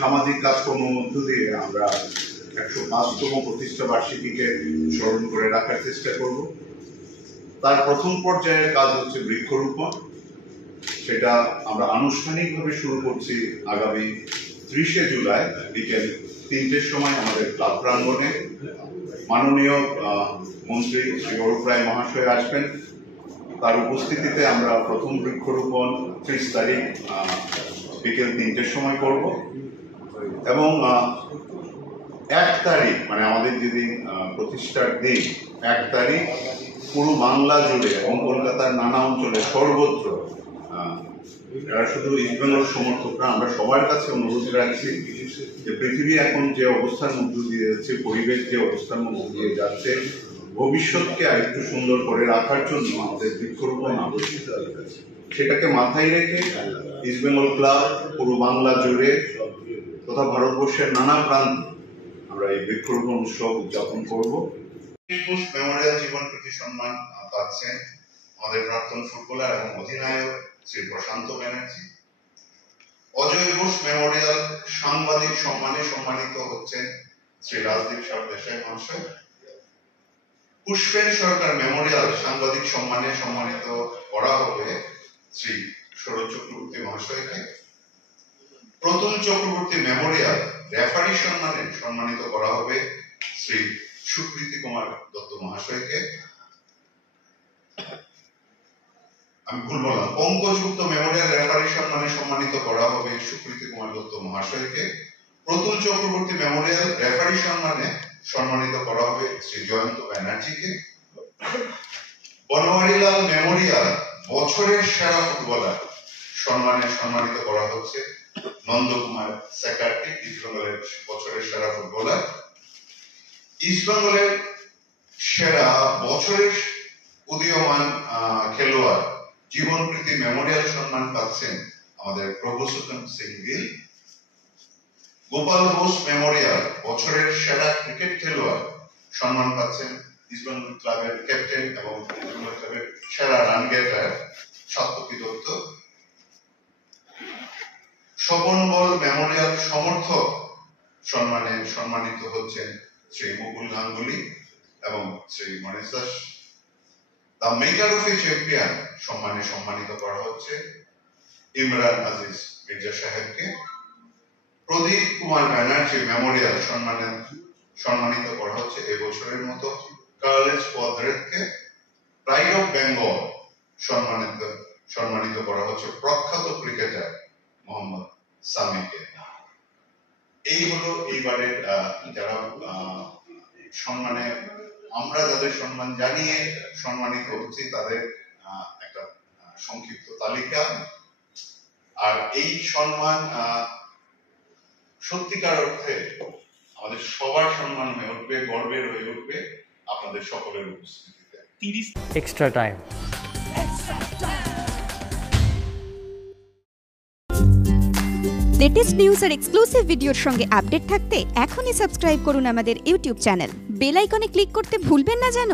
সামাজিক কাজকর্মের মধ্য দিয়ে আমরা 105তম প্রতিষ্ঠা বার্ষিকীকে স্মরণ করে রাখার চেষ্টা করব। তার প্রথম পর্যায়ের কাজ হচ্ছে বৃক্ষরোপণ। সেটা আমরা আনুষ্ঠানিকভাবে শুরু করছি আগামী 30শে জুলাই বিকেল 3টের সময় আমাদের ক্লাব প্রাঙ্গণে। মাননীয় মন্ত্রী শ্রী অরূপ রায় মহাশয় আসবেন। তার উপস্থিতিতে আমরা প্রথম বৃক্ষরোপণ 30 তারিখ বিকেল 3টের সময় করব এবং 1 তারিখ মানে আমাদের যেদিন প্রতিষ্ঠার দিন 1 তারিখ পুরো বাংলা জুড়ে এবং কলকাতার নানা অঞ্চলে সর্বত্র, এরা শুধু ইস্ট বেঙ্গল সমর্থক না, আমরা সবার কাছে অনুরোধ রাখছি যে পৃথিবী এখন যে অবস্থার মধ্য দিয়ে যাচ্ছে, পরিবেশ যে অবস্থার মধ্য দিয়ে যাচ্ছে, ভবিষ্যৎকে আরেকটু সুন্দর করে রাখার জন্য আমাদের বৃক্ষরোপণ আবশ্যিক। সেটাকে মাথায় রেখে ইস্ট বেঙ্গল ক্লাব পুরো বাংলা জুড়ে তথা ভারতবর্ষের নানা প্রান্তে আমরা এই বৃক্ষরোপণ উৎসব উদযাপন করব। মেমোরিয়াল জীবন প্রীতি সম্মান পাচ্ছেন আমাদের প্রাক্তন ফুটবলার এবং অধিনায়ক শ্রী প্রশান্ত ব্যানার্জি। অজয় ঘোষ মেমোরিয়াল সাংবাদিক সম্মানে সম্মানিত হচ্ছেন শ্রী রাজদীপ সরদেশাই মহাশয়। পুষ্পেন সরকার মেমোরিয়াল সাংবাদিক সম্মানে সম্মানিত করা হবে শ্রী সৌরভ চক্রবর্তী মহাশয়কে। প্রতুল চক্রবর্তী মেমোরিয়াল রেফারি সম্মানে সম্মানিত করা হবে শ্রী সুকৃতি কুমার দত্ত মহাশয়কে। আমি ভুল বললাম, পঙ্কজগুপ্ত মেমোরিয়াল রেফারি সম্মানে সম্মানিত করা হবে সুকৃতি কুমার দত্ত মহাশয়কে। প্রতুল চক্রবর্তী মেমোরিয়াল রেফারি সম্মানে সম্মানিত করা হবে শ্রী জয়ন্ত ব্যানার্জিকে। বনওয়ারিলাল মেমোরিয়াল বছরের সেরা ফুটবলার সম্মানে সম্মানিত করা হচ্ছে নন্দকুমার সেকারকে, ইস্টবেঙ্গলের বছরের সেরা ফুটবলার। ইস্টবেঙ্গলের সেরা বছরের উদীয়মান খেলোয়াড় জীবন প্রীতি মেমোরিয়াল সম্মান পাচ্ছেন আমাদের প্রভুসুতন সিং গিল। গোপাল ঘোষ মেমোরিয়াল বছরের সেরা ক্রিকেট খেলোয়াড় সম্মান পাচ্ছেন ইস্টবেঙ্গল ক্লাবের ক্যাপ্টেন এবং ইস্টবেঙ্গল ক্লাবের সেরা রান গেটার সত্যপি দত্ত। স্বপন বল মেমোরিয়াল সমর্থক সম্মানে সম্মানিত হচ্ছেন শ্রী মুকুল গাঙ্গুলি এবং Shri Manish Das. The maker of a champion সম্মানে সম্মানিত করা হচ্ছে ইমরান আজিজ মির্জা সাহেবকে। প্রদীপ কুমার ব্যানার্জি মেমোরিয়াল সম্মানে সম্মানিত করা হচ্ছে এবছরের মতো কার্লেজ পদ্রেতকে। প্রাইড অফ বেঙ্গল সম্মানিত করা হচ্ছে প্রখ্যাত ক্রিকেটার মোহাম্মদ সামিকে। এই হলো এইবারের যারা সম্মানে আমরা যাদের সম্মান জানিয়ে সম্মানিত হচ্ছি তাদের একটা সংক্ষিপ্ত তালিকা। আর এই সম্মান সত্যিকার অর্থে আমাদের সবার সম্মান হয়ে উঠবে, গর্বের হয়ে উঠবে আপনাদের সকলের উপস্থিতিতে। 30 এক্সট্রা টাইম। লেটেস্ট নিউজ আর এক্সক্লুসিভ ভিডিওর সঙ্গে আপডেট থাকতে এখনই সাবস্ক্রাইব করুন আমাদের ইউটিউব চ্যানেল। বেল আইকনে ক্লিক করতে ভুলবেন না যেন।